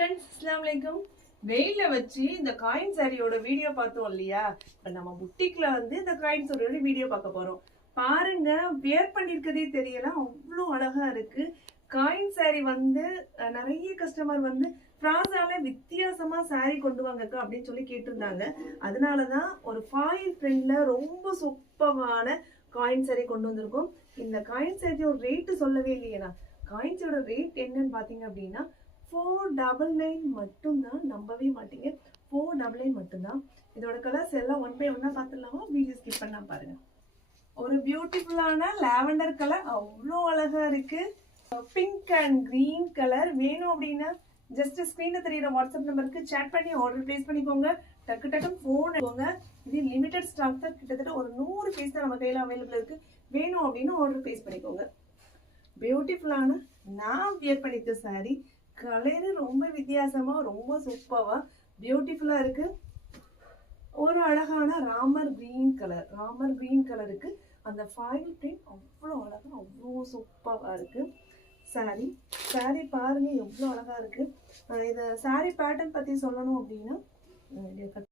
Friends, அஸ்ஸலாமு அலைக்கும். வெயில வச்சு இந்த காயின் சாரியோட வீடியோ பார்த்தோம் இல்லையா? இப்போ நம்ம புட்டிக்ல வந்து இந்த காயின்ஸோட வீடியோ பார்க்க போறோம். பாருங்க, வியர் பண்ணிருக்கதே தெரியல, அவ்வளோ அழகா இருக்கு. காயின் சாரி வந்து நிறைய கஸ்டமர் வந்து பிராஸால வித்தியாசமா சாரி கொண்டு வாங்கக்கா அப்படின்னு சொல்லி கேட்டிருந்தாங்க. அதனாலதான் ஒரு ஃபாயில் பிரிண்ட்ல ரொம்ப சூப்பரான காயின் சாரி கொண்டு வந்திருக்கோம். இந்த காயின் சாரியோட ரேட்டு சொல்லவே இல்லையா? காயின்ஸோட ரேட் என்னன்னு பாத்தீங்க அப்படின்னா 499 மட்டும்தான். நம்பவே மாட்டீங்க, 499 மட்டும்தான். இதோட கலர்ஸ் எல்லாம் ஒன் பை ஒன்னா பார்த்துடலாமா? வீடியோ ஸ்கிப் பண்ணா பாருங்க. ஒரு பியூட்டிஃபுல்லான லாவெண்டர் கலர், அவ்வளோ அழகா இருக்கு. பிங்க் அண்ட் கிரீன் கலர் வேணும் அப்படின்னா ஜஸ்ட் ஸ்கிரீன்ல தெரியுற வாட்ஸ்அப் நம்பருக்கு சேட் பண்ணி ஆர்டர் பிளேஸ் பண்ணிக்கோங்க. டக்கு டக்குன்னு ஃபோன் எடுக்கோங்க. இது லிமிடெட் ஸ்டாக் தான், கிட்டத்தட்ட ஒரு 100 பீஸ் தான் நம்ம கையில் அவைலபிள் இருக்கு. வேணும் அப்படின்னு ஆர்டர் பிளேஸ் பண்ணிக்கோங்க. பியூட்டிஃபுல்லான நான் வியர் பண்ணிருக்க சாரி, கலரு ரொம்ப வித்தியாசமா, ரொம்ப சூப்பரா பியூட்டிஃபுல்லா இருக்கு. ஒரு அழகான ராமர் கிரீன் கலருக்கு அந்த ஃபாயில் பிரிண்ட் அவ்வளோ அழகா, அவ்வளோ சூப்பரா இருக்கு. சாரி பாருங்க எவ்வளோ அழகா இருக்கு. இது சாரி பேட்டர்ன் பத்தி சொல்லணும் அப்படின்னா